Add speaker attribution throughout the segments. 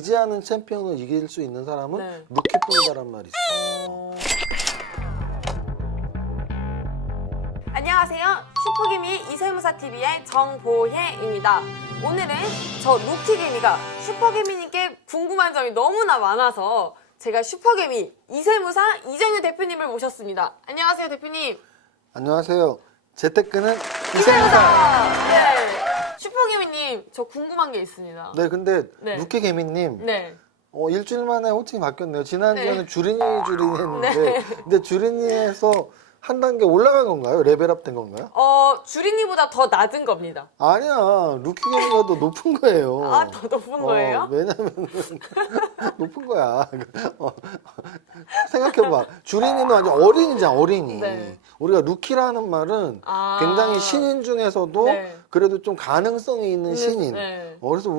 Speaker 1: 지지하는 챔피언을 이길 수 있는 사람은
Speaker 2: 네.
Speaker 1: 루키뿐이다란 말이 있어.
Speaker 2: 어... 안녕하세요. 슈퍼개미 이세무사 TV의 정보혜입니다. 오늘은 저 루키개미가 슈퍼개미님께 궁금한 점이 너무나 많아서 제가 슈퍼개미 이세무사 이정유 대표님을 모셨습니다. 안녕하세요, 대표님.
Speaker 1: 안녕하세요. 재테크는 이세무사.
Speaker 2: 네. 슈퍼개미님, 저 궁금한 게 있습니다.
Speaker 1: 네, 근데
Speaker 2: 네.
Speaker 1: 루키개미님
Speaker 2: 네.
Speaker 1: 어, 일주일 만에 호칭이 바뀌었네요. 지난주에는
Speaker 2: 네.
Speaker 1: 주린이 주린이 했는데 근데 주린이에서 한 단계 올라간 건가요? 레벨업 된 건가요?
Speaker 2: 어, 주린이보다 더 낮은 겁니다.
Speaker 1: 아니야. 루키개미가 더 높은 거예요.
Speaker 2: 아, 더 높은 거예요?
Speaker 1: 어, 왜냐면 높은 거야. 어, 생각해봐. 주린이는 완전 어린이잖아, 어린이.
Speaker 2: 네.
Speaker 1: 우리가 루키라는 말은
Speaker 2: 아.
Speaker 1: 굉장히 신인 중에서도
Speaker 2: 네.
Speaker 1: 그래도 좀 가능성이 있는 신인.
Speaker 2: 네.
Speaker 1: 어, 그래서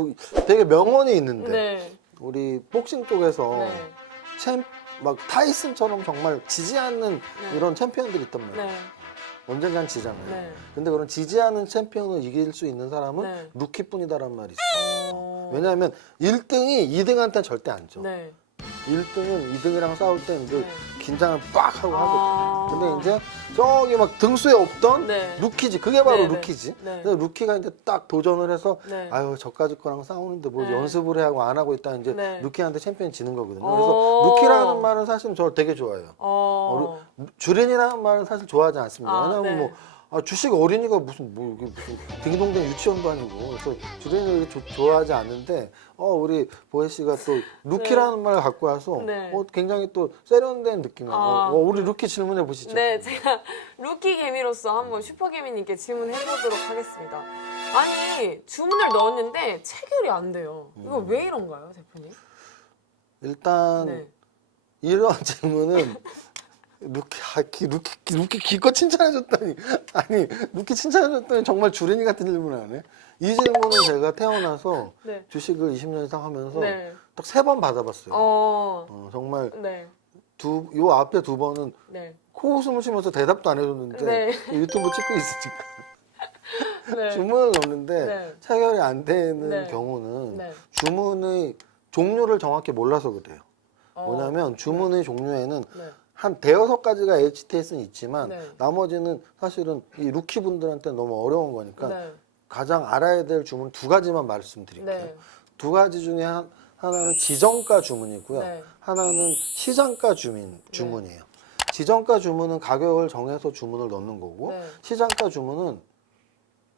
Speaker 1: 되게 명언이 있는데
Speaker 2: 네.
Speaker 1: 우리 복싱 쪽에서
Speaker 2: 네.
Speaker 1: 챔, 막 타이슨처럼 정말 지지 않는
Speaker 2: 네.
Speaker 1: 이런 챔피언들이 있단 말이야.
Speaker 2: 네.
Speaker 1: 언젠간 지잖아요.
Speaker 2: 네.
Speaker 1: 근데 그런 지지하는 챔피언을 이길 수 있는 사람은
Speaker 2: 네.
Speaker 1: 루키뿐이다란 말이 있어.
Speaker 2: 어...
Speaker 1: 왜냐하면 1등이 2등한테는 절대 안 줘.
Speaker 2: 네.
Speaker 1: 1등은 2등이랑 싸울 때 이제
Speaker 2: 네.
Speaker 1: 긴장을 빡 하고 하거든.
Speaker 2: 아...
Speaker 1: 근데 이제 저기 막 등수에 없던
Speaker 2: 네.
Speaker 1: 루키지. 그게 바로
Speaker 2: 네, 네.
Speaker 1: 루키지.
Speaker 2: 네.
Speaker 1: 근데 루키가 이제 딱 도전을 해서
Speaker 2: 네.
Speaker 1: 아유 저까지 거랑 싸우는데 뭐
Speaker 2: 네.
Speaker 1: 연습을 해 하고 안 하고 있다 이제
Speaker 2: 네.
Speaker 1: 루키한테 챔피언 지는 거거든요.
Speaker 2: 어.
Speaker 1: 그래서 루키라는 말은 사실 저 되게 좋아해요.
Speaker 2: 어...
Speaker 1: 주린이라는 말은 사실 좋아하지 않습니다.
Speaker 2: 아,
Speaker 1: 왜냐하면
Speaker 2: 네.
Speaker 1: 뭐 아, 주식 어린이가 무슨 뭐 이게 무슨 딩동댕 유치원도 아니고 그래서 주린이를 조- 좋아하지 않는데 어 우리 보혜 씨가 또 루키라는 말을 갖고 와서
Speaker 2: 네.
Speaker 1: 어, 굉장히 또 세련된 느낌이에요.
Speaker 2: 아,
Speaker 1: 어, 어, 우리 루키 질문해 보시죠.
Speaker 2: 네, 제가 루키 개미로서 한번 슈퍼 개미님께 질문해 보도록 하겠습니다. 아니 주문을 넣었는데 체결이 안 돼요. 이거
Speaker 1: 음.
Speaker 2: 왜 이런가요, 대표님?
Speaker 1: 일단
Speaker 2: 네.
Speaker 1: 이런 질문은 루키 아, 기- 루키 기- 루키 기껏 칭찬해줬더니 아니 루키 칭찬해줬더니 정말 주린이 같은 질문을 하네. 이 질문은 제가 태어나서
Speaker 2: 네.
Speaker 1: 주식을 20년 이상 하면서
Speaker 2: 네.
Speaker 1: 딱 세 번 받아봤어요.
Speaker 2: 어.
Speaker 1: 어, 정말
Speaker 2: 네.
Speaker 1: 두 요 앞에 두 번은
Speaker 2: 네.
Speaker 1: 코웃음을 쉬면서 대답도 안 해줬는데
Speaker 2: 네.
Speaker 1: 유튜브 찍고 있으니까
Speaker 2: 네.
Speaker 1: 주문을 넣는데
Speaker 2: 네.
Speaker 1: 체결이 안 되는
Speaker 2: 네.
Speaker 1: 경우는
Speaker 2: 네.
Speaker 1: 주문의 종류를 정확히 몰라서 그래요.
Speaker 2: 어.
Speaker 1: 뭐냐면 주문의 종류에는
Speaker 2: 네.
Speaker 1: 한 대여섯 가지가 HTS는 있지만
Speaker 2: 네.
Speaker 1: 나머지는 사실은 이 루키 분들한테 너무 어려운 거니까
Speaker 2: 네.
Speaker 1: 가장 알아야 될 주문 두 가지만 말씀드릴게요.
Speaker 2: 네.
Speaker 1: 두 가지 중에 한, 하나는 지정가 주문이고요.
Speaker 2: 네.
Speaker 1: 하나는 시장가 주민 주문이에요. 지정가 주문은 가격을 정해서 주문을 넣는 거고
Speaker 2: 네.
Speaker 1: 시장가 주문은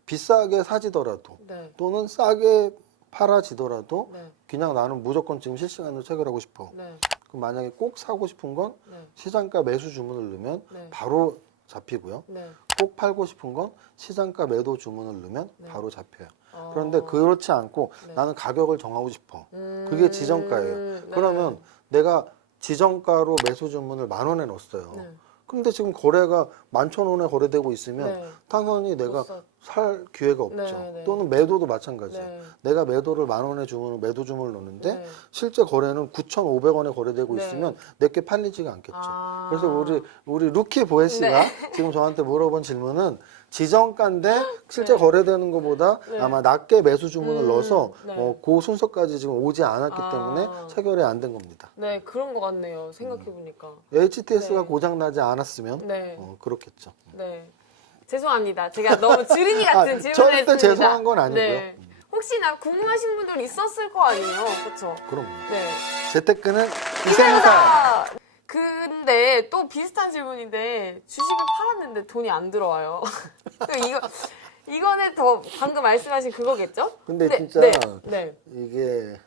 Speaker 1: 비싸게 사지더라도
Speaker 2: 네.
Speaker 1: 또는 싸게 팔아지더라도
Speaker 2: 네.
Speaker 1: 그냥 나는 무조건 지금 실시간으로 체결하고 싶어.
Speaker 2: 네.
Speaker 1: 그럼 만약에 꼭 사고 싶은 건
Speaker 2: 네.
Speaker 1: 시장가 매수 주문을 넣으면
Speaker 2: 네.
Speaker 1: 바로 잡히고요.
Speaker 2: 네.
Speaker 1: 꼭 팔고 싶은 건 시장가 매도 주문을 넣으면
Speaker 2: 네.
Speaker 1: 바로 잡혀요.
Speaker 2: 어.
Speaker 1: 그런데 그렇지 않고
Speaker 2: 네.
Speaker 1: 나는 가격을 정하고 싶어.
Speaker 2: 음.
Speaker 1: 그게 지정가예요.
Speaker 2: 네.
Speaker 1: 그러면 내가 지정가로 매수 주문을 만 원에 넣었어요.
Speaker 2: 네.
Speaker 1: 근데 지금 거래가 만천 원에 거래되고 있으면
Speaker 2: 네.
Speaker 1: 당연히 내가
Speaker 2: 못 사-
Speaker 1: 살 기회가 없죠.
Speaker 2: 네, 네.
Speaker 1: 또는 매도도 마찬가지예요.
Speaker 2: 네.
Speaker 1: 내가 매도를 만 원에 주문을 매도 주문을 넣는데
Speaker 2: 네.
Speaker 1: 실제 거래는 9,500원에 거래되고
Speaker 2: 네.
Speaker 1: 있으면 내게 팔리지가 않겠죠.
Speaker 2: 아.
Speaker 1: 그래서 우리 우리 루키 보혜 씨가
Speaker 2: 네.
Speaker 1: 지금 저한테 물어본 질문은 지정가인데 실제
Speaker 2: 네.
Speaker 1: 거래되는 것보다
Speaker 2: 네.
Speaker 1: 아마 낮게 매수 주문을
Speaker 2: 음,
Speaker 1: 넣어서
Speaker 2: 네.
Speaker 1: 어, 그 순서까지 지금 오지 않았기
Speaker 2: 아.
Speaker 1: 때문에 체결이 안 된 겁니다.
Speaker 2: 네, 그런 것 같네요. 생각해 보니까.
Speaker 1: HTS가
Speaker 2: 네.
Speaker 1: 고장 나지 않았으면
Speaker 2: 네.
Speaker 1: 어, 그렇겠죠.
Speaker 2: 네. 죄송합니다. 제가 너무 주린이 같은
Speaker 1: 아,
Speaker 2: 질문을
Speaker 1: 절대
Speaker 2: 했습니다.
Speaker 1: 죄송한 건 아니고요.
Speaker 2: 네. 혹시나 궁금하신 분들 있었을 거 아니에요. 그렇죠?
Speaker 1: 그럼
Speaker 2: 네.
Speaker 1: 재테크는 이생사.
Speaker 2: 근데 또 비슷한 질문인데 주식을 팔았는데 돈이 안 들어와요. 이거 이거는 더 방금 말씀하신 그거겠죠?
Speaker 1: 근데
Speaker 2: 네,
Speaker 1: 진짜
Speaker 2: 네, 네,
Speaker 1: 이게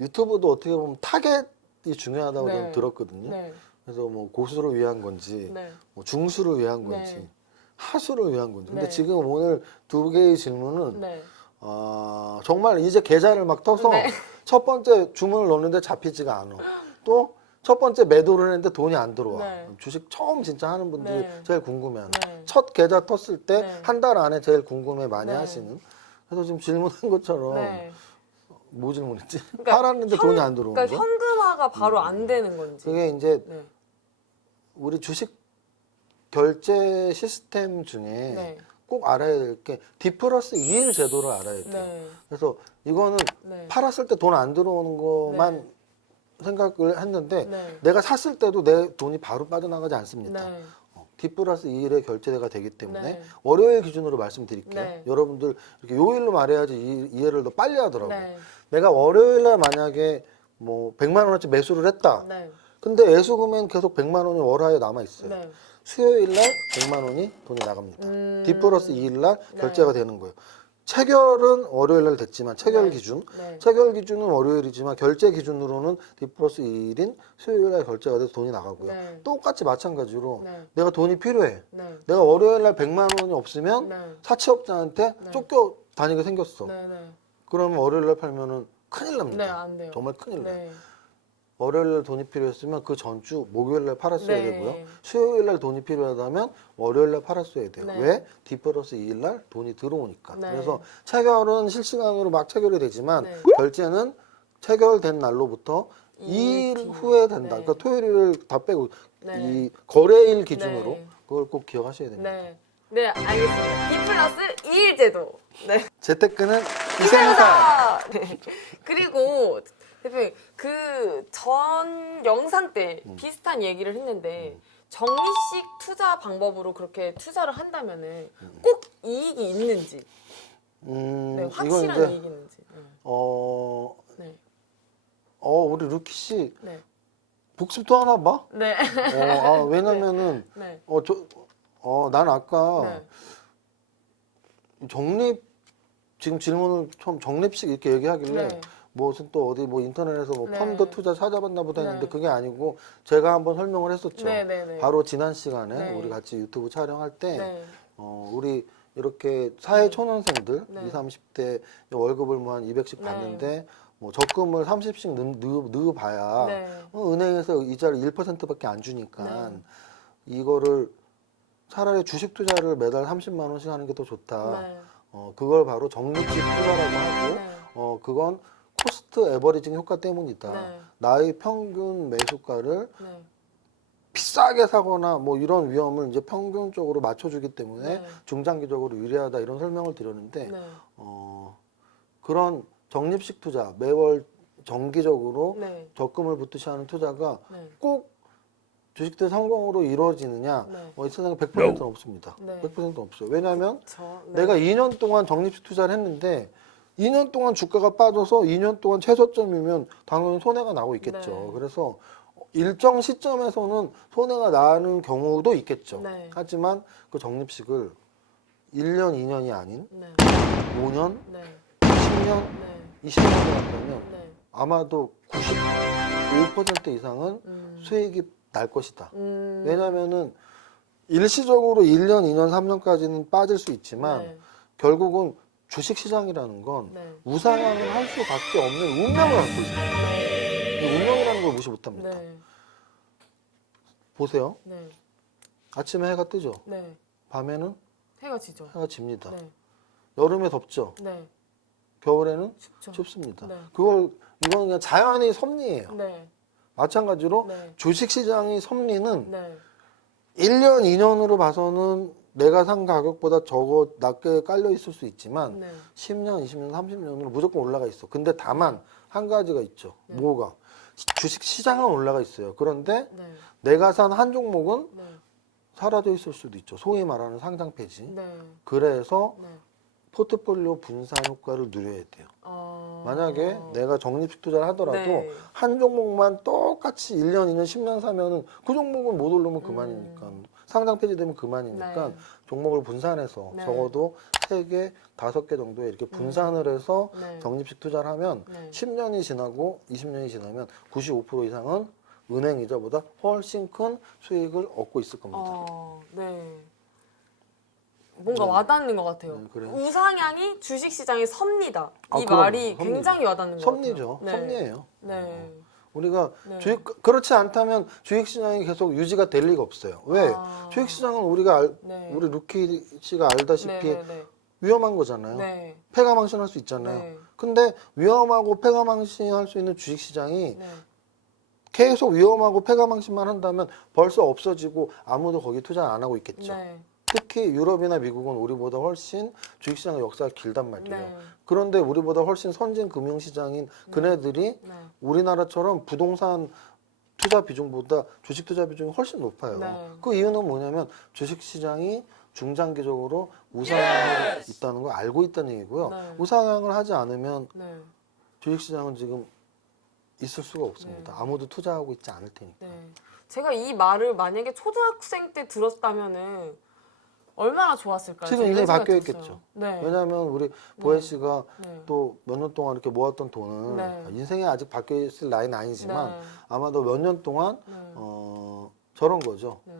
Speaker 1: 유튜브도 어떻게 보면 타겟이 중요하다고
Speaker 2: 네.
Speaker 1: 저는 들었거든요.
Speaker 2: 네,
Speaker 1: 그래서 뭐 고수를 위한 건지
Speaker 2: 네,
Speaker 1: 뭐 중수를 위한
Speaker 2: 네.
Speaker 1: 건지 하수를 위한 건지. 근데
Speaker 2: 네.
Speaker 1: 지금 오늘 두 개의 질문은
Speaker 2: 네,
Speaker 1: 아, 정말 이제 계좌를 막 터서
Speaker 2: 네.
Speaker 1: 첫 번째 주문을 넣는데 잡히지가 않아. 또 첫 번째 매도를 했는데 돈이 안 들어와.
Speaker 2: 네.
Speaker 1: 주식 처음 진짜 하는 분들이
Speaker 2: 네.
Speaker 1: 제일 궁금해하는.
Speaker 2: 네.
Speaker 1: 첫 계좌 텄을 때
Speaker 2: 네.
Speaker 1: 한달 안에 제일 궁금해 많이
Speaker 2: 네.
Speaker 1: 하시는. 그래서 지금 질문한 것처럼
Speaker 2: 네.
Speaker 1: 뭐 질문했지?
Speaker 2: 그러니까
Speaker 1: 팔았는데
Speaker 2: 현-
Speaker 1: 돈이 안 들어오는
Speaker 2: 그러니까
Speaker 1: 거?
Speaker 2: 현금화가 바로 안 되는 건지.
Speaker 1: 그게 이제
Speaker 2: 네,
Speaker 1: 우리 주식 결제 시스템 중에
Speaker 2: 네,
Speaker 1: 꼭 알아야 될게 D 플러스 2일 제도를 알아야 돼요.
Speaker 2: 네.
Speaker 1: 그래서 이거는
Speaker 2: 네.
Speaker 1: 팔았을 때 돈 안 들어오는 것만 생각을 했는데
Speaker 2: 네.
Speaker 1: 내가 샀을 때도 내 돈이 바로 빠져나가지 않습니다.
Speaker 2: 네.
Speaker 1: 어, D 플러스 2일에 결제가 되기 때문에
Speaker 2: 네.
Speaker 1: 월요일 기준으로 말씀드릴게요.
Speaker 2: 네. 여러분들
Speaker 1: 이렇게 요일로 말해야지 이- 이해를 더 빨리 하더라고요.
Speaker 2: 네.
Speaker 1: 내가 월요일날 만약에 뭐 100만 원어치 매수를 했다.
Speaker 2: 네.
Speaker 1: 근데 애수금엔 계속 100만 원이 월화에 남아 있어요.
Speaker 2: 네.
Speaker 1: 수요일 날 100만 원이 돈이 나갑니다.
Speaker 2: 음.
Speaker 1: D 플러스 2일 날
Speaker 2: 네.
Speaker 1: 결제가 되는 거예요. 체결은 월요일 날 됐지만 체결
Speaker 2: 네.
Speaker 1: 기준
Speaker 2: 네.
Speaker 1: 체결 기준은 월요일이지만 결제 기준으로는 D 플러스 2일인 수요일 날 결제가 돼서 돈이 나가고요.
Speaker 2: 네.
Speaker 1: 똑같이 마찬가지로
Speaker 2: 네.
Speaker 1: 내가 돈이 필요해.
Speaker 2: 네.
Speaker 1: 내가 월요일 날 100만 원이 없으면
Speaker 2: 네.
Speaker 1: 사채업자한테
Speaker 2: 네.
Speaker 1: 쫓겨 다니게 생겼어.
Speaker 2: 네. 네.
Speaker 1: 그러면 월요일 날 팔면은 큰일
Speaker 2: 네,
Speaker 1: 납니다.
Speaker 2: 안 돼요.
Speaker 1: 정말 큰일 나요.
Speaker 2: 네.
Speaker 1: 월요일 날 돈이 필요했으면 그 전주 목요일 날 팔았어야
Speaker 2: 네.
Speaker 1: 되고요. 수요일 날 돈이 필요하다면 월요일 날 팔았어야 돼요.
Speaker 2: 네.
Speaker 1: 왜? D 플러스 2일 날 돈이 들어오니까.
Speaker 2: 네.
Speaker 1: 그래서 체결은 실시간으로 막 체결이 되지만
Speaker 2: 네.
Speaker 1: 결제는 체결된 날로부터
Speaker 2: 이일
Speaker 1: 2일
Speaker 2: 뒤.
Speaker 1: 후에 된다.
Speaker 2: 네.
Speaker 1: 그러니까 토요일을 다 빼고
Speaker 2: 네.
Speaker 1: 이 거래일 기준으로
Speaker 2: 네.
Speaker 1: 그걸 꼭 기억하셔야 됩니다.
Speaker 2: 네. 네, 알겠습니다. D 플러스 2일 제도. 네.
Speaker 1: 재테크는 이생사.
Speaker 2: 네. 그리고 대표님 그 전 영상 때
Speaker 1: 음.
Speaker 2: 비슷한 얘기를 했는데 적립식 투자 방법으로 그렇게 투자를 한다면은 꼭 이익이 있는지,
Speaker 1: 음,
Speaker 2: 네,
Speaker 1: 이건
Speaker 2: 확실한
Speaker 1: 이제
Speaker 2: 이익이 있는지. 네.
Speaker 1: 어,
Speaker 2: 네.
Speaker 1: 어 우리 루키 씨
Speaker 2: 네.
Speaker 1: 복습도 하나 봐?
Speaker 2: 네.
Speaker 1: 어, 아, 왜냐면은
Speaker 2: 네.
Speaker 1: 어, 저, 어, 난 아까
Speaker 2: 네.
Speaker 1: 정립, 지금 질문을 처음 정립식 이렇게 얘기하길래
Speaker 2: 네.
Speaker 1: 무슨 또 어디 뭐 인터넷에서 뭐
Speaker 2: 네.
Speaker 1: 펀드 투자 찾아봤나 보다 했는데
Speaker 2: 네.
Speaker 1: 그게 아니고 제가 한번 설명을 했었죠.
Speaker 2: 네, 네, 네.
Speaker 1: 바로 지난 시간에
Speaker 2: 네.
Speaker 1: 우리 같이 유튜브 촬영할 때
Speaker 2: 네.
Speaker 1: 어, 우리 이렇게 사회 초년생들
Speaker 2: 네.
Speaker 1: 20, 30대 월급을 뭐 한 200씩
Speaker 2: 네.
Speaker 1: 받는데 뭐 적금을 30씩 넣, 넣, 넣어봐야
Speaker 2: 네.
Speaker 1: 어, 은행에서 이자를 1%밖에 안 주니까
Speaker 2: 네.
Speaker 1: 이거를 차라리 주식 투자를 매달 30만 원씩 하는 게 더 좋다.
Speaker 2: 네.
Speaker 1: 어, 그걸 바로 적립식 투자라고 하고
Speaker 2: 네.
Speaker 1: 어, 그건 코스트 에버리징 효과 때문이다.
Speaker 2: 네.
Speaker 1: 나의 평균 매수가를
Speaker 2: 네.
Speaker 1: 비싸게 사거나 뭐 이런 위험을 이제 평균적으로 맞춰주기 때문에
Speaker 2: 네.
Speaker 1: 중장기적으로 유리하다 이런 설명을 드렸는데
Speaker 2: 네.
Speaker 1: 어, 그런 적립식 투자 매월 정기적으로
Speaker 2: 네.
Speaker 1: 적금을 붙듯이 하는 투자가
Speaker 2: 네.
Speaker 1: 꼭 주식투자 성공으로 이루어지느냐
Speaker 2: 네.
Speaker 1: 어, 이 세상에 100%는 없습니다.
Speaker 2: 네.
Speaker 1: 100%는 없어요. 왜냐하면
Speaker 2: 저 네.
Speaker 1: 내가 2년 동안 적립식 투자를 했는데 2년 동안 주가가 빠져서 2년 동안 최저점이면 당연히 손해가 나고 있겠죠.
Speaker 2: 네.
Speaker 1: 그래서 일정 시점에서는 손해가 나는 경우도 있겠죠.
Speaker 2: 네.
Speaker 1: 하지만 그 적립식을 1년, 2년이 아닌
Speaker 2: 네.
Speaker 1: 5년,
Speaker 2: 네.
Speaker 1: 10년,
Speaker 2: 네.
Speaker 1: 20년을 한다면
Speaker 2: 네.
Speaker 1: 아마도 95% 이상은
Speaker 2: 음.
Speaker 1: 수익이 날 것이다.
Speaker 2: 음.
Speaker 1: 왜냐면은 일시적으로 1년, 2년, 3년까지는 빠질 수 있지만
Speaker 2: 네.
Speaker 1: 결국은 주식 시장이라는 건
Speaker 2: 네.
Speaker 1: 우상향을 할 수밖에 없는 운명을 갖고. 이 운명이라는 걸 무시 못합니다.
Speaker 2: 네.
Speaker 1: 보세요.
Speaker 2: 네.
Speaker 1: 아침에 해가 뜨죠.
Speaker 2: 네.
Speaker 1: 밤에는
Speaker 2: 해가 지죠.
Speaker 1: 해가 집니다.
Speaker 2: 네.
Speaker 1: 여름에 덥죠.
Speaker 2: 네.
Speaker 1: 겨울에는
Speaker 2: 춥죠.
Speaker 1: 춥습니다.
Speaker 2: 네.
Speaker 1: 그걸 이건 그냥 자연의 섭리예요.
Speaker 2: 네.
Speaker 1: 마찬가지로
Speaker 2: 네.
Speaker 1: 주식 시장의 섭리는
Speaker 2: 네.
Speaker 1: 1년, 2년으로 봐서는 내가 산 가격보다 적어 낮게 깔려 있을 수 있지만
Speaker 2: 네.
Speaker 1: 10년, 20년, 30년으로 무조건 올라가 있어. 근데 다만 한 가지가 있죠.
Speaker 2: 네.
Speaker 1: 뭐가? 시- 주식 시장은 올라가 있어요. 그런데
Speaker 2: 네.
Speaker 1: 내가 산 한 종목은
Speaker 2: 네.
Speaker 1: 사라져 있을 수도 있죠. 소위 말하는 상장 폐지.
Speaker 2: 네.
Speaker 1: 그래서
Speaker 2: 네.
Speaker 1: 포트폴리오 분산 효과를 누려야 돼요.
Speaker 2: 어...
Speaker 1: 만약에 내가 적립식 투자를 하더라도
Speaker 2: 네.
Speaker 1: 한 종목만 똑같이 1년, 2년, 10년 사면은 그 종목은 못 오르면 그만이니까. 상장 폐지되면 그만이니까
Speaker 2: 음. 네.
Speaker 1: 종목을 분산해서
Speaker 2: 네.
Speaker 1: 적어도 세개 다섯 개 정도에 이렇게 분산을 해서
Speaker 2: 네.
Speaker 1: 적립식 투자를 하면
Speaker 2: 네.
Speaker 1: 10년이 지나고 20년이 지나면 95% 이상은 은행 이자보다 훨씬 큰 수익을 얻고 있을 겁니다.
Speaker 2: 어, 네. 뭔가
Speaker 1: 네.
Speaker 2: 와닿는 것 같아요.
Speaker 1: 네, 그래요.
Speaker 2: 우상향이 주식시장의 섭리다.
Speaker 1: 아,
Speaker 2: 이
Speaker 1: 그럼요.
Speaker 2: 말이
Speaker 1: 섭리죠.
Speaker 2: 굉장히 와닿는 것
Speaker 1: 섭리죠.
Speaker 2: 같아요. 네.
Speaker 1: 섭리예요.
Speaker 2: 네.
Speaker 1: 우리가
Speaker 2: 네.
Speaker 1: 주식 그렇지 않다면 주식 시장이 계속 유지가 될 리가 없어요. 왜?
Speaker 2: 아.
Speaker 1: 주식 시장은 우리가 알,
Speaker 2: 네.
Speaker 1: 우리 루키 씨가 알다시피
Speaker 2: 네, 네, 네.
Speaker 1: 위험한 거잖아요.
Speaker 2: 네.
Speaker 1: 패가망신할 수 있잖아요.
Speaker 2: 네.
Speaker 1: 근데 위험하고 패가망신할 수 있는 주식 시장이
Speaker 2: 네.
Speaker 1: 계속 위험하고 패가망신만 한다면 벌써 없어지고 아무도 거기 투자 안 하고 있겠죠.
Speaker 2: 네.
Speaker 1: 특히 유럽이나 미국은 우리보다 훨씬 주식시장 역사가 길단 말이에요.
Speaker 2: 네.
Speaker 1: 그런데 우리보다 훨씬 선진 금융시장인 그네들이
Speaker 2: 네.
Speaker 1: 우리나라처럼 부동산 투자 비중보다 주식 투자 비중이 훨씬 높아요.
Speaker 2: 네.
Speaker 1: 그 이유는 뭐냐면 주식 시장이 중장기적으로 우상향하고 있다는 걸 알고 있다는 얘기고요.
Speaker 2: 네.
Speaker 1: 우상향을 하지 않으면
Speaker 2: 네.
Speaker 1: 주식 시장은 지금 있을 수가 없습니다.
Speaker 2: 네.
Speaker 1: 아무도 투자하고 있지 않을 테니까.
Speaker 2: 네. 제가 이 말을 만약에 초등학생 때 들었다면은 얼마나 좋았을까요?
Speaker 1: 지금
Speaker 2: 생각
Speaker 1: 바뀌어. 있겠죠.
Speaker 2: 네.
Speaker 1: 왜냐하면 우리 보혜 씨가
Speaker 2: 네.
Speaker 1: 또 몇 년 동안 이렇게 모았던 돈은
Speaker 2: 네.
Speaker 1: 인생에 아직 바뀌어 있을 나이는 아니지만
Speaker 2: 네.
Speaker 1: 아마도 몇 년 동안
Speaker 2: 네.
Speaker 1: 어, 저런 거죠.
Speaker 2: 네.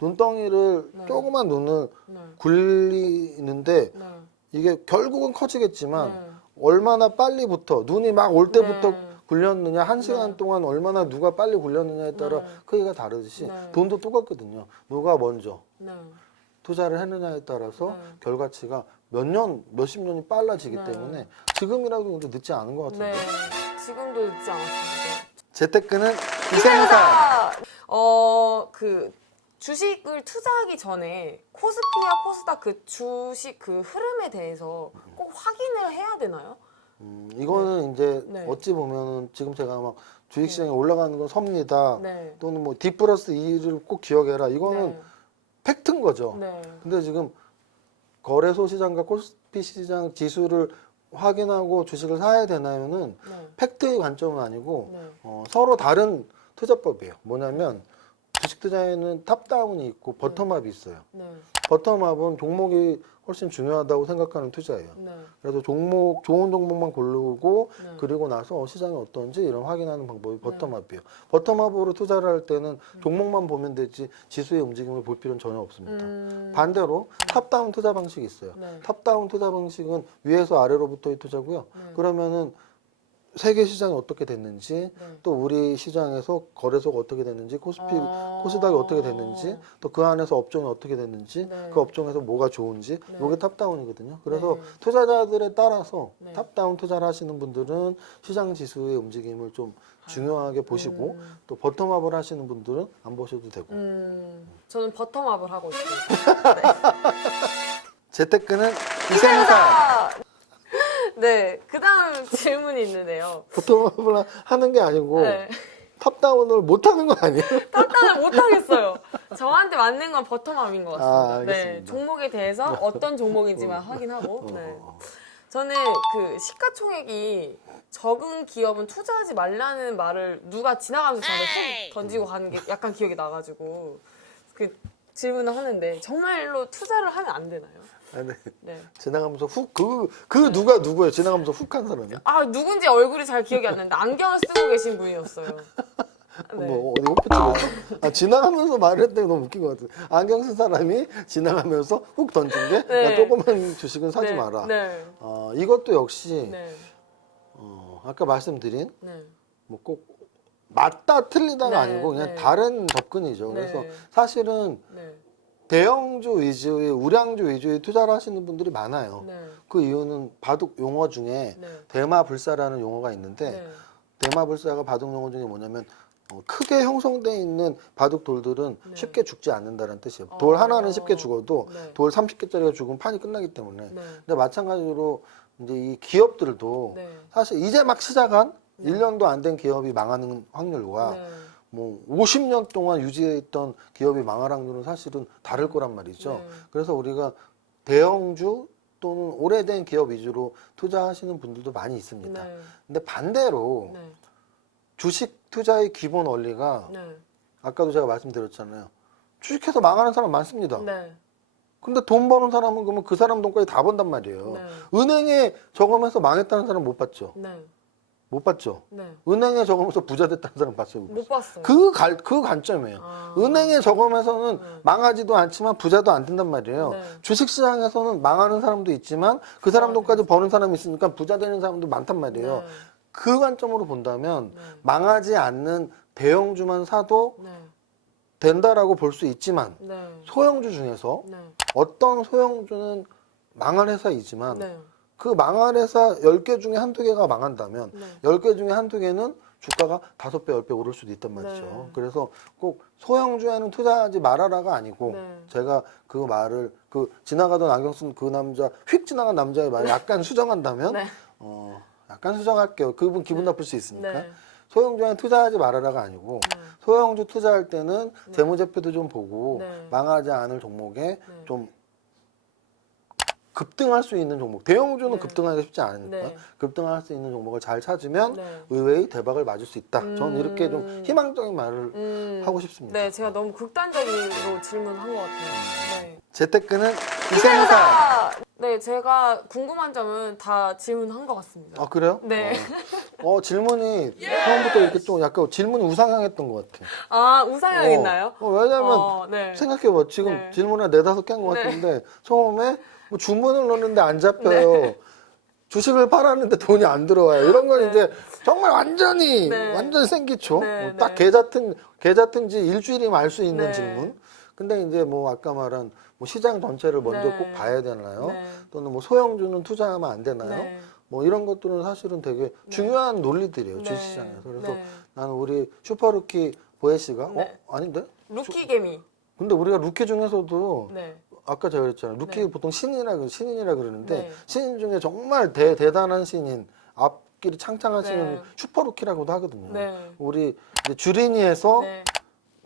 Speaker 1: 눈덩이를
Speaker 2: 네.
Speaker 1: 조그만 눈을
Speaker 2: 네.
Speaker 1: 굴리는데
Speaker 2: 네.
Speaker 1: 이게 결국은 커지겠지만
Speaker 2: 네.
Speaker 1: 얼마나 빨리부터 눈이 막 올 때부터
Speaker 2: 네.
Speaker 1: 굴렸느냐 한 시간
Speaker 2: 네.
Speaker 1: 동안 얼마나 누가 빨리 굴렸느냐에 따라
Speaker 2: 네.
Speaker 1: 크기가 다르듯이
Speaker 2: 네.
Speaker 1: 돈도 똑같거든요. 누가 먼저
Speaker 2: 네.
Speaker 1: 투자를 했느냐에 따라서
Speaker 2: 네.
Speaker 1: 결과치가 몇 년, 몇십 년이 빨라지기
Speaker 2: 네.
Speaker 1: 때문에 지금이라도 근데 늦지 않은 것 같은데.
Speaker 2: 네. 지금도 늦지 않았습니다.
Speaker 1: 재테크는 이생사.
Speaker 2: 어, 그 주식을 투자하기 전에 코스피와 코스닥 그 주식 그 흐름에 대해서 꼭 확인을 해야 되나요?
Speaker 1: 음, 이거는 이제
Speaker 2: 네.
Speaker 1: 어찌 보면은 지금 제가 막 주식시장에 올라가는 건 섭니다.
Speaker 2: 네.
Speaker 1: 또는 뭐 D 플러스 2를 꼭 기억해라. 이거는
Speaker 2: 네.
Speaker 1: 팩트인 거죠.
Speaker 2: 네.
Speaker 1: 근데 지금 거래소 시장과 코스피 시장 지수를 확인하고 주식을 사야 되나요는
Speaker 2: 네.
Speaker 1: 팩트의 관점은 아니고
Speaker 2: 네.
Speaker 1: 어, 서로 다른 투자법이에요. 뭐냐면 주식 투자에는 탑다운이 있고 버텀업이 있어요.
Speaker 2: 네.
Speaker 1: 버텀업은 종목이 훨씬 중요하다고 생각하는 투자예요.
Speaker 2: 네.
Speaker 1: 그래서 종목 좋은 종목만 고르고
Speaker 2: 네.
Speaker 1: 그리고 나서 시장이 어떤지 이런 확인하는 방법이 버텀업이에요. 버텀업으로 투자를 할 때는 종목만 보면 되지 지수의 움직임을 볼 필요는 전혀 없습니다.
Speaker 2: 음.
Speaker 1: 반대로 탑다운 투자 방식이 있어요.
Speaker 2: 네.
Speaker 1: 탑다운 투자 방식은 위에서 아래로부터의 투자고요.
Speaker 2: 네.
Speaker 1: 그러면은 세계 시장이 어떻게 됐는지
Speaker 2: 네.
Speaker 1: 또 우리 시장에서 거래소가 어떻게 됐는지 코스피
Speaker 2: 아.
Speaker 1: 코스닥이 어떻게 됐는지 또 그 안에서 업종이 어떻게 됐는지
Speaker 2: 네.
Speaker 1: 그 업종에서 뭐가 좋은지
Speaker 2: 네.
Speaker 1: 이게 탑다운이거든요. 그래서
Speaker 2: 네.
Speaker 1: 투자자들에 따라서
Speaker 2: 네.
Speaker 1: 탑다운 투자를 하시는 분들은 시장 지수의 움직임을 좀 중요하게 보시고
Speaker 2: 음.
Speaker 1: 또 버텀업을 하시는 분들은 안 보셔도 되고
Speaker 2: 음. 저는 버텀업을 하고 있습니다.
Speaker 1: 재테크는 이생사
Speaker 2: 네. 그 다음 질문이 있는데요.
Speaker 1: 버텀업을 하는 게 아니고
Speaker 2: 네.
Speaker 1: 탑다운을 못 하는 거 아니에요?
Speaker 2: 탑단을 못 하겠어요. 저한테 맞는 건 버텀업인 것 같습니다.
Speaker 1: 아,
Speaker 2: 네. 종목에 대해서 어떤 종목인지만 확인하고.
Speaker 1: 어,
Speaker 2: 네. 저는 그 시가총액이 적은 기업은 투자하지 말라는 말을 누가 지나가면서 저한테 훅 던지고 가는 게 약간 기억이 나가지고 그 질문을 하는데 정말로 투자를 하면 안 되나요?
Speaker 1: 아, 네.
Speaker 2: 네.
Speaker 1: 지나가면서 훅 그 그 누가 누구예요? 지나가면서 훅 한 사람이요?
Speaker 2: 아 누군지 얼굴이 잘 기억이 안 나는데 안경을 쓰고 계신 분이었어요. 네.
Speaker 1: 뭐 어디 호프집에서 아 지나가면서 말을 했더니 너무 웃긴 것 같아. 안경 쓴 사람이 지나가면서 훅 던진 게
Speaker 2: 네.
Speaker 1: 야, 조그만 주식은 사지
Speaker 2: 네,
Speaker 1: 마라.
Speaker 2: 네.
Speaker 1: 어, 이것도 역시
Speaker 2: 네.
Speaker 1: 어, 아까 말씀드린
Speaker 2: 네.
Speaker 1: 뭐 꼭 맞다 틀리다가
Speaker 2: 네,
Speaker 1: 아니고 그냥
Speaker 2: 네.
Speaker 1: 다른 접근이죠. 그래서
Speaker 2: 네.
Speaker 1: 사실은
Speaker 2: 네.
Speaker 1: 대형주 위주의 우량주 위주의 투자를 하시는 분들이 많아요.
Speaker 2: 네.
Speaker 1: 그 이유는 바둑 용어 중에
Speaker 2: 네.
Speaker 1: 대마불사라는 용어가 있는데
Speaker 2: 네.
Speaker 1: 대마불사가 바둑 용어 중에 뭐냐면 어, 크게 형성돼 있는 바둑 돌들은
Speaker 2: 네.
Speaker 1: 쉽게 죽지 않는다는 뜻이에요. 돌
Speaker 2: 어.
Speaker 1: 하나는 쉽게 죽어도
Speaker 2: 네.
Speaker 1: 돌 30개짜리가 죽으면 판이 끝나기 때문에.
Speaker 2: 네.
Speaker 1: 근데 마찬가지로 이제 이 기업들도
Speaker 2: 네.
Speaker 1: 사실 이제 막 시작한 1년도 안 된 기업이 망하는 확률과
Speaker 2: 네.
Speaker 1: 뭐 50년 동안 유지해 있던 기업이 망할 확률은 사실은 다를 거란 말이죠.
Speaker 2: 네.
Speaker 1: 그래서 우리가 대형주 또는 오래된 기업 위주로 투자하시는 분들도 많이 있습니다.
Speaker 2: 네.
Speaker 1: 근데 반대로
Speaker 2: 네.
Speaker 1: 주식 투자의 기본 원리가
Speaker 2: 네.
Speaker 1: 아까도 제가 말씀드렸잖아요. 주식해서 망하는 사람 많습니다.
Speaker 2: 네.
Speaker 1: 근데 돈 버는 사람은 그러면 그 사람 돈까지 다 번단 말이에요.
Speaker 2: 네.
Speaker 1: 은행에 저금해서 망했다는 사람 못 봤죠?
Speaker 2: 네.
Speaker 1: 못 봤죠?
Speaker 2: 네.
Speaker 1: 은행에 저금해서 부자 됐다는 사람 봤어요? 못
Speaker 2: 못 봤어요.
Speaker 1: 그, 갈, 그 관점이에요.
Speaker 2: 아.
Speaker 1: 은행에 저금해서는
Speaker 2: 네.
Speaker 1: 망하지도 않지만 부자도 안 된단 말이에요.
Speaker 2: 네.
Speaker 1: 주식시장에서는 망하는 사람도 있지만 그 사람
Speaker 2: 네.
Speaker 1: 돈까지 버는 사람이 있으니까 부자 되는 사람도 많단 말이에요.
Speaker 2: 네.
Speaker 1: 그 관점으로 본다면
Speaker 2: 네.
Speaker 1: 망하지 않는 대형주만 사도
Speaker 2: 네.
Speaker 1: 된다라고 볼 수 있지만
Speaker 2: 네.
Speaker 1: 소형주 중에서
Speaker 2: 네.
Speaker 1: 어떤 소형주는 망한 회사이지만
Speaker 2: 네.
Speaker 1: 그 망한 회사 10개 중에 한두 개가 망한다면
Speaker 2: 네.
Speaker 1: 10개 중에 한두 개는 주가가 다섯 배, 열배 오를 수도 있단 말이죠.
Speaker 2: 네.
Speaker 1: 그래서 꼭 소형주에는 투자하지 말아라가 아니고
Speaker 2: 네.
Speaker 1: 제가 그 말을 그 지나가던 안경 쓴 그 남자 휙 지나간 남자의 말을 약간 수정한다면
Speaker 2: 네.
Speaker 1: 어 약간 수정할게요. 그분 기분 나쁠 수 있으니까.
Speaker 2: 네.
Speaker 1: 소형주에는 투자하지 말아라가 아니고
Speaker 2: 네.
Speaker 1: 소형주 투자할 때는 재무제표도 좀 보고
Speaker 2: 네.
Speaker 1: 망하지 않을 종목에 좀 급등할 수 있는 종목 대형주는
Speaker 2: 네.
Speaker 1: 급등하기 쉽지 않으니까
Speaker 2: 네.
Speaker 1: 급등할 수 있는 종목을 잘 찾으면
Speaker 2: 네.
Speaker 1: 의외의 대박을 맞을 수 있다. 저는 이렇게 좀
Speaker 2: 음.
Speaker 1: 희망적인 말을
Speaker 2: 음,
Speaker 1: 하고 싶습니다.
Speaker 2: 네, 제가 너무 극단적으로 질문한 것 같아요. 네.
Speaker 1: 재테크는. 이세무사!
Speaker 2: 네, 제가 궁금한 점은 다 질문한 것 같습니다.
Speaker 1: 아 그래요?
Speaker 2: 네.
Speaker 1: 어, 어, 질문이 처음부터 이렇게 좀 약간 질문이 우상향했던 것 같아.
Speaker 2: 아, 우상향 있나요?
Speaker 1: 어, 왜냐면
Speaker 2: 어, 네.
Speaker 1: 생각해봐. 지금
Speaker 2: 네.
Speaker 1: 질문 한 네다섯 개 한것
Speaker 2: 네.
Speaker 1: 같은데 처음에 뭐 주문을 넣는데 안 잡혀요. 주식을 팔았는데 돈이 안 들어와요. 이런 건
Speaker 2: 네.
Speaker 1: 이제 정말 완전히
Speaker 2: 네.
Speaker 1: 완전 생기초.
Speaker 2: 네,
Speaker 1: 어, 딱
Speaker 2: 네.
Speaker 1: 계좌튼 계좌튼지 일주일이면 알 수 있는
Speaker 2: 네.
Speaker 1: 질문. 근데 이제 뭐 아까 말한 뭐 시장 전체를 먼저
Speaker 2: 네.
Speaker 1: 꼭 봐야 되나요?
Speaker 2: 네.
Speaker 1: 또는 뭐 소형주는 투자하면 안 되나요?
Speaker 2: 네.
Speaker 1: 뭐 이런 것들은 사실은 되게 중요한 논리들이에요
Speaker 2: 네.
Speaker 1: 주식시장에서. 그래서
Speaker 2: 네.
Speaker 1: 나는 우리 슈퍼루키 보혜 씨가
Speaker 2: 네.
Speaker 1: 어 아닌데?
Speaker 2: 루키 개미.
Speaker 1: 근데 우리가 루키 중에서도
Speaker 2: 네.
Speaker 1: 아까 제가 그랬잖아요. 루키
Speaker 2: 네.
Speaker 1: 보통 신인이라 그 신인이라 그러는데
Speaker 2: 네.
Speaker 1: 신인 중에 정말 대, 대단한 신인 앞길이 창창한
Speaker 2: 네.
Speaker 1: 신인 슈퍼 루키라고도 하거든요.
Speaker 2: 네.
Speaker 1: 우리 이제 주린이에서
Speaker 2: 네.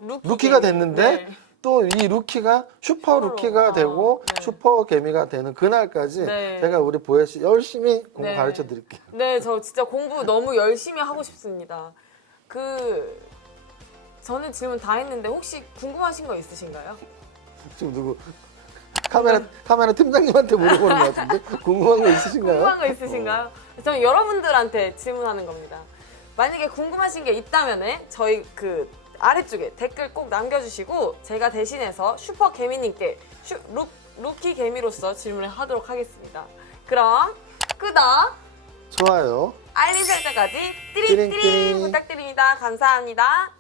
Speaker 2: 루키 개미.
Speaker 1: 됐는데
Speaker 2: 네.
Speaker 1: 또이 루키가 슈퍼 루키가
Speaker 2: 아,
Speaker 1: 되고
Speaker 2: 네.
Speaker 1: 슈퍼 개미가 되는 그날까지
Speaker 2: 네.
Speaker 1: 제가 우리 보혜 씨 열심히 공부
Speaker 2: 네.
Speaker 1: 가르쳐 드릴게요.
Speaker 2: 네, 저 진짜 공부 너무 열심히 하고 싶습니다. 그 저는 질문 다 했는데 혹시 궁금하신 거 있으신가요?
Speaker 1: 지금 누구 카메라 카메라 팀장님한테 물어보는 것 같은데 궁금한 거 있으신가요?
Speaker 2: 궁금한 거 있으신가요? 저는 여러분들한테 질문하는 겁니다. 만약에 궁금하신 게 있다면은 저희 그 아래쪽에 댓글 꼭 남겨주시고 제가 대신해서 슈퍼 개미님께 슈, 루, 루키 개미로서 질문을 하도록 하겠습니다. 그럼 구독,
Speaker 1: 좋아요.
Speaker 2: 알림 설정까지
Speaker 1: 띠링,
Speaker 2: 띠링띠링
Speaker 1: 띠링.
Speaker 2: 부탁드립니다. 감사합니다.